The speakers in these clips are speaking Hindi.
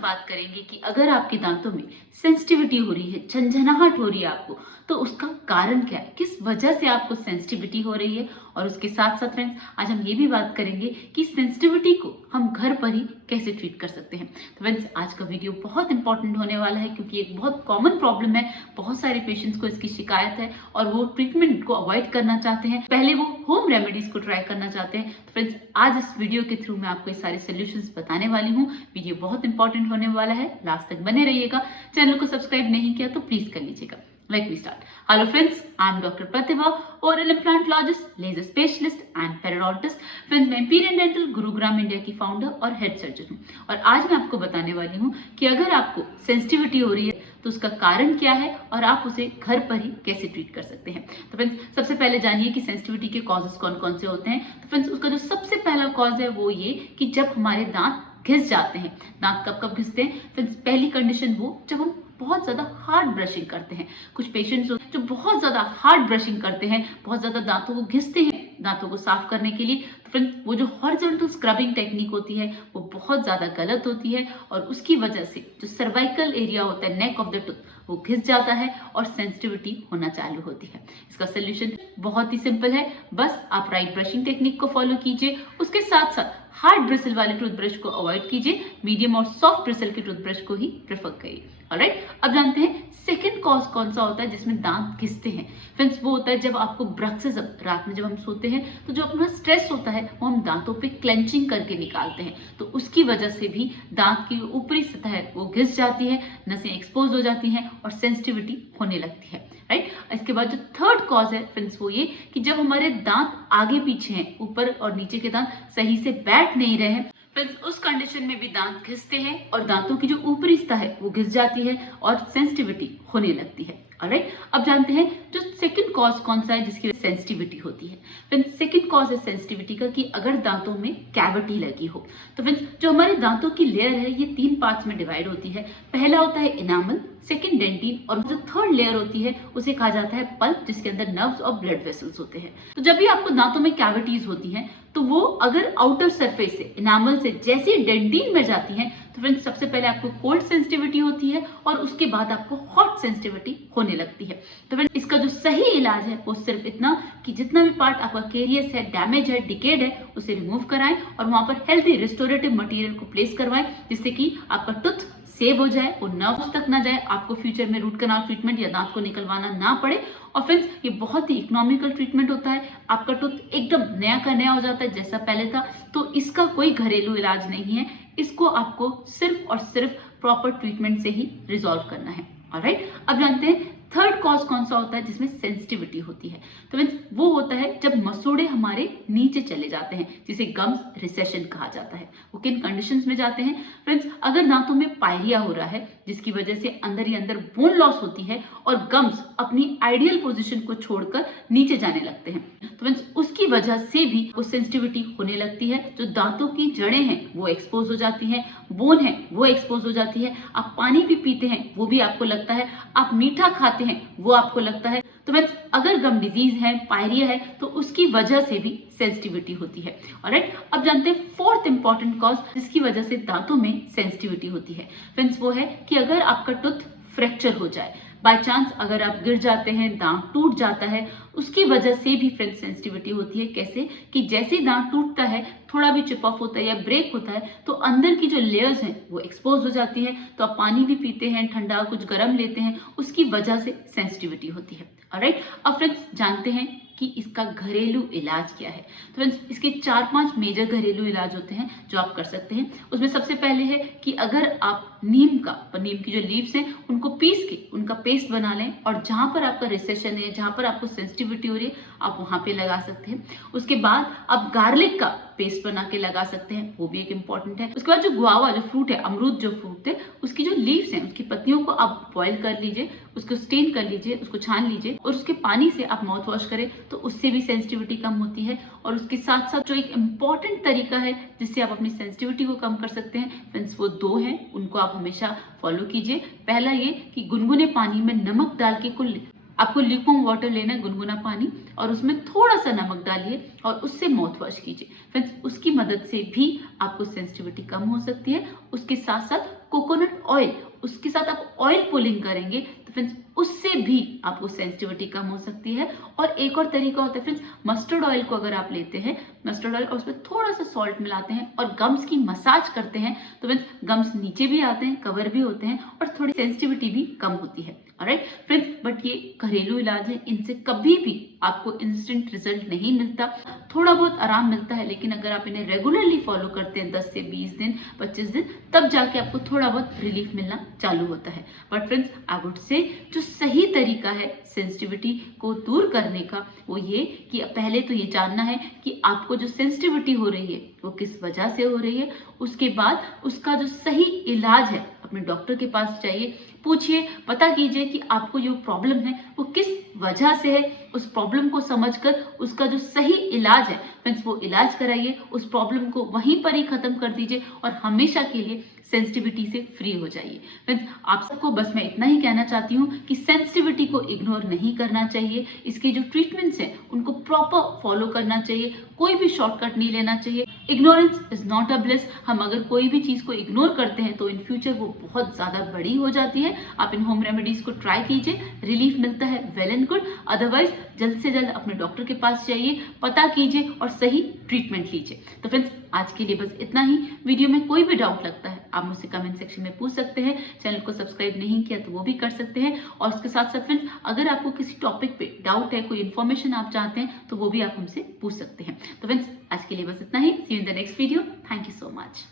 हम बात करेंगे कि अगर आपके दांतों में सेंसिटिविटी हो रही है, झंझनाहट हो रही है आपको, तो उसका कारण क्या है, किस वजह से आपको सेंसिटिविटी हो रही है। और उसके साथ साथ फ्रेंड्स आज हम ये भी बात करेंगे कि सेंसिटिविटी को हम घर पर ही कैसे ट्रीट कर सकते हैं। तो फ्रेंड्स आज का वीडियो बहुत इंपॉर्टेंट होने वाला है क्योंकि एक बहुत कॉमन प्रॉब्लम है, बहुत सारे पेशेंट्स को इसकी शिकायत है और वो ट्रीटमेंट को अवॉइड करना चाहते हैं, पहले वो होम रेमेडीज को ट्राई करना चाहते हैं। तो फ्रेंड्स आज इस वीडियो के थ्रू मैं आपको ये सारे सोल्यूशंस बताने वाली हूँ। वीडियो बहुत इंपॉर्टेंट होने वाला है, लास्ट तक बने रहिएगा। चैनल को सब्सक्राइब नहीं किया तो प्लीज कर लीजिएगा। Let me start. Hello friends, I am Dr. Pratibha, oral implantologist, laser specialist and periodontist. Friends, मैं Imperial Dental गुरुग्राम इंडिया की फाउंडर और हेड सर्जन हूँ और आज मैं आपको बताने वाली हूँ कि अगर आपको सेंसिटिविटी हो रही है तो उसका कारण क्या है और आप उसे घर पर ही कैसे ट्रीट कर सकते हैं। तो फ्रेंड्स सबसे पहले जानिए कि सेंसिटिविटी के कॉजेस कौन कौन से होते हैं। तो फ्रेंड्स उसका जो सबसे पहला कॉज है वो ये कि जब हमारे दांत घिस जाते हैं। दांत कब कब घिसते हैं फ्रेंड्स? पहली कंडीशन वो जब हम बहुत ज्यादा हार्ड ब्रशिंग करते हैं। कुछ पेशेंट्स जो बहुत ज्यादा हार्ड ब्रशिंग करते हैं, बहुत ज्यादा दांतों को घिसते हैं दांतों को साफ करने के लिए, तो फ्रेंड्स वो जो हॉरिजॉन्टल स्क्रबिंग टेक्निक होती है वो बहुत ज्यादा गलत होती है और उसकी वजह से जो सर्वाइकल एरिया होता है, नेक ऑफ द टूथ, वो घिस जाता है और सेंसिटिविटी होना चालू होती है। इसका सोल्यूशन बहुत ही सिंपल है, बस आप राइट ब्रशिंग टेक्निक को फॉलो कीजिए। उसके साथ साथ हार्ड ब्रिसल वाले टूथब्रश को अवॉइड कीजिए, मीडियम और सॉफ्ट ब्रिसल के टूथब्रश को ही प्रेफर करिए। ऑलराइट, अब जानते हैं सेकंड कॉज कौन सा होता है जिसमें दांत घिसते हैं। फ्रेंड्स वो होता है जब आपको ब्रक्सिज्म, रात में जब हम सोते हैं तो जो अपना स्ट्रेस होता है वो हम दांतों पे क्लेंचिंग करके निकालते हैं, तो उसकी वजह से भी दांत की ऊपरी सतह है वो घिस जाती है, नसें एक्सपोज हो जाती हैं और सेंसिटिविटी होने लगती है। राइट, इसके बाद जो थर्ड कॉज है फ्रेंड्स वो ये कि जब हमारे दांत आगे पीछे हैं, ऊपर और नीचे के दांत सही से बैठ नहीं रहे हैं, फ्रेंड्स उस कंडीशन में भी दांत घिसते हैं और दांतों की जो ऊपरी सतह है वो घिस जाती है और सेंसिटिविटी होने लगती है। ऑलराइट, अब जानते हैं जो सेकंड कॉज कौन सा है जिसकी सेंसिटिविटी होती है। फ्रेंड्स सेकंड कॉज है सेंसिटिविटी का कि अगर दांतों में कैविटी लगी हो। तो फ्रेंड्स जो हमारे दांतों की लेयर है ये 3 पार्ट्स में डिवाइड होती है। पहला होता है इनामल, सेकंड डेंटिन और जो थर्ड लेयर होती है उसे कहा जाता है पल्प, जिसके अंदर नर्व्स और ब्लड वेसल्स होते हैं। तो जब भी आपको दांतों में कैविटीज होती हैं तो वो अगर आउटर सरफेस से, इनामल से जैसे डेंटिन में जाती हैं तो फ्रेंड्स सबसे पहले आपको कोल्ड सेंसिटिविटी होती है और उसके बाद आपको हॉट सेंसिटिविटी होने लगती है। तो फ्रेंड्स इसका जो सही इलाज है वो सिर्फ इतना कि जितना भी पार्ट आपका केरियस है, डैमेज है, डिकेड है, उसे रिमूव कराएं और वहां पर हेल्थी रिस्टोरेटिव मटेरियल को प्लेस करवाएं जिससे कि आपका टूथ सेव हो जाए, वो नर्व्स तक ना जाए, आपको फ्यूचर में रूट कैनाल ट्रीटमेंट या दांत को निकलवाना ना पड़े। और फ्रेंड्स ये बहुत ही इकोनॉमिकल ट्रीटमेंट होता है, आपका टूथ एकदम नया का नया हो जाता है जैसा पहले था। तो इसका कोई घरेलू इलाज नहीं है, इसको आपको सिर्फ और सिर्फ प्रॉपर ट्रीटमेंट से ही रिजॉल्व करना है। ऑलराइट, अब जानते हैं थर्ड कॉज कौन सा होता है जिसमें सेंसिटिविटी होती है। तो फ्रेंड्स वो होता है जब मसूड़े हमारे नीचे चले जाते हैं, जिसे गम्स रिसेशन कहा जाता है। वो किन कंडीशंस में जाते हैं फ्रेंड्स? अगर दांतों में पायरिया हो रहा है जिसकी वजह से अंदर ही अंदर बोन लॉस होती है और गम्स अपनी आइडियल पोजीशन को छोड़कर नीचे जाने लगते हैं, तो फ्रेंड्स उसकी वजह से भी वो सेंसिटिविटी होने लगती है। जो दांतों की जड़ें हैं वो एक्सपोज हो जाती हैं, बोन है वो एक्सपोज हो जाती है, आप पानी भी पीते हैं वो भी आपको लगता है, आप मीठा खाते हैं वो आपको लगता है। तो फ्रेंड्स अगर गम डिजीज है, पायरिया है, तो उसकी वजह से भी सेंसिटिविटी होती है। ऑलराइट, अब जानते हैं फोर्थ इंपॉर्टेंट कॉज जिसकी वजह से दांतों में सेंसिटिविटी होती है। फ्रेंड्स वो है कि अगर आपका टूथ फ्रैक्चर हो जाए, बाय चांस अगर आप गिर जाते हैं, दांत टूट जाता है, उसकी वजह से भी फ्रेंड्स सेंसिटिविटी होती है। कैसे कि जैसे दांत टूटता है, थोड़ा भी चिप ऑफ होता है या ब्रेक होता है तो अंदर की जो लेयर्स हैं वो एक्सपोज हो जाती है, तो आप पानी भी पीते हैं, ठंडा कुछ गर्म लेते हैं, उसकी वजह से सेंसिटिविटी होती है। ऑलराइट, अब फ्रेंड्स जानते हैं कि इसका घरेलू इलाज क्या है। तो फ्रेंड्स इसके 4-5 मेजर घरेलू इलाज होते हैं जो आप कर सकते हैं। उसमें सबसे पहले है कि अगर आप नीम की जो लीव्स हैं उनको पीस के उनका पेस्ट बना लें और जहां पर आपका रिसेशन है, जहां पर आपको सेंसिटिविटी हो रही है, आप वहां पे लगा सकते हैं। उसके बाद आप गार्लिक का पेस्ट बना के लगा सकते हैं, वो भी एक इंपॉर्टेंट है। उसके बाद जो गुआवा जो फ्रूट है, अमरूद जो फ्रूट है, उसकी जो लीव्स हैं, उसकी पत्तियों को आप बॉईल कर लीजिए, उसको स्टेन कर लीजिए, उसको छान लीजिए और उसके पानी से आप माउथ वॉश करें तो उससे भी सेंसिटिविटी कम होती है। और उसके साथ साथ जो एक इम्पॉर्टेंट तरीका है जिससे आप अपनी सेंसिटिविटी को कम कर सकते हैं फ्रेंड्स, वो 2 हैं, उनको आप हमेशा फॉलो कीजिए। पहला ये कि गुनगुने पानी में नमक डाल के कुल आपको ल्यूकवार्म वाटर लेना है, गुनगुना पानी, और उसमें थोड़ा सा नमक डालिए और उससे माउथ वॉश कीजिए फ्रेंड्स। उसकी मदद से भी आपको सेंसिटिविटी कम हो सकती है। उसके साथ साथ कोकोनट ऑयल, उसके साथ आप ऑयल पुलिंग करेंगे तो फ्रेंड्स उससे भी आपको सेंसिटिविटी कम हो सकती है। और एक और तरीका होता है फ्रेंड्स, मस्टर्ड ऑयल को अगर आप लेते हैं, मस्टर्ड ऑयल और उसमें थोड़ा सा सॉल्ट मिलाते हैं और गम्स की मसाज करते हैं तो फ्रेंड्स गम्स नीचे भी आते हैं, कवर भी होते हैं और थोड़ी सेंसिटिविटी भी कम होती है। ऑलराइट फ्रेंड्स, बट ये घरेलू इलाज है, इनसे कभी भी आपको इंस्टेंट रिजल्ट नहीं मिलता। थोड़ा बहुत आराम मिलता है, लेकिन अगर आप इन्हें रेगुलरली फॉलो करते हैं 10 से 20 दिन, 25 दिन, तब जाके आपको थोड़ा बहुत रिलीफ मिलना चालू होता है। But friends, I would say जो सही तरीका है सेंसिटिविटी को दूर करने का, वो ये कि पहले तो ये जानना है कि आपको जो सेंसिटिविटी हो रही है वो किस वजह से हो रही है। उसके बाद उसका जो सही इलाज है, अपने डॉक्टर के पास जाइए, पूछिए, पता कीजिए कि आपको जो प्रॉब्लम है वो किस वजह से है। उस प्रॉब्लम को समझकर उसका जो सही इलाज है फ्रेंड्स वो इलाज कराइए, उस प्रॉब्लम को वहीं पर ही खत्म कर दीजिए और हमेशा के लिए सेंसिटिविटी से फ्री हो जाइए। फ्रेंड्स, आप सबको बस मैं इतना ही कहना चाहती हूँ कि सेंसिटिविटी को इग्नोर नहीं करना चाहिए। इसके जो ट्रीटमेंट्स हैं उनको प्रॉपर फॉलो करना चाहिए, कोई भी शॉर्टकट नहीं लेना चाहिए। Ignorance is not a bliss. हम अगर कोई भी चीज़ को इग्नोर करते हैं तो इन फ्यूचर वो बहुत ज़्यादा बड़ी हो जाती है। आप इन होम रेमेडीज़ को ट्राई कीजिए, रिलीफ मिलता है, वेल एंड गुड। अदरवाइज जल्द से जल्द अपने डॉक्टर के पास जाइए, पता कीजिए और सही ट्रीटमेंट लीजिए। तो फ्रेंड्स, आज के लिए बस इतना ही। वीडियो में कोई भी डाउट लगता है आप मुझसे कमेंट सेक्शन में पूछ सकते हैं। चैनल को सब्सक्राइब नहीं किया तो वो भी कर सकते हैं। और उसके साथ साथ फ्रेंड्स, अगर आपको किसी टॉपिक पे डाउट है, कोई इन्फॉर्मेशन आप चाहते हैं तो वो भी आप हमसे पूछ सकते हैं। तो फ्रेंड्स, आज के लिए बस इतना ही। See you in the next video. Thank you so much.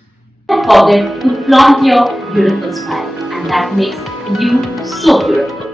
Don't forget to flaunt your beautiful smile, and that makes you so beautiful.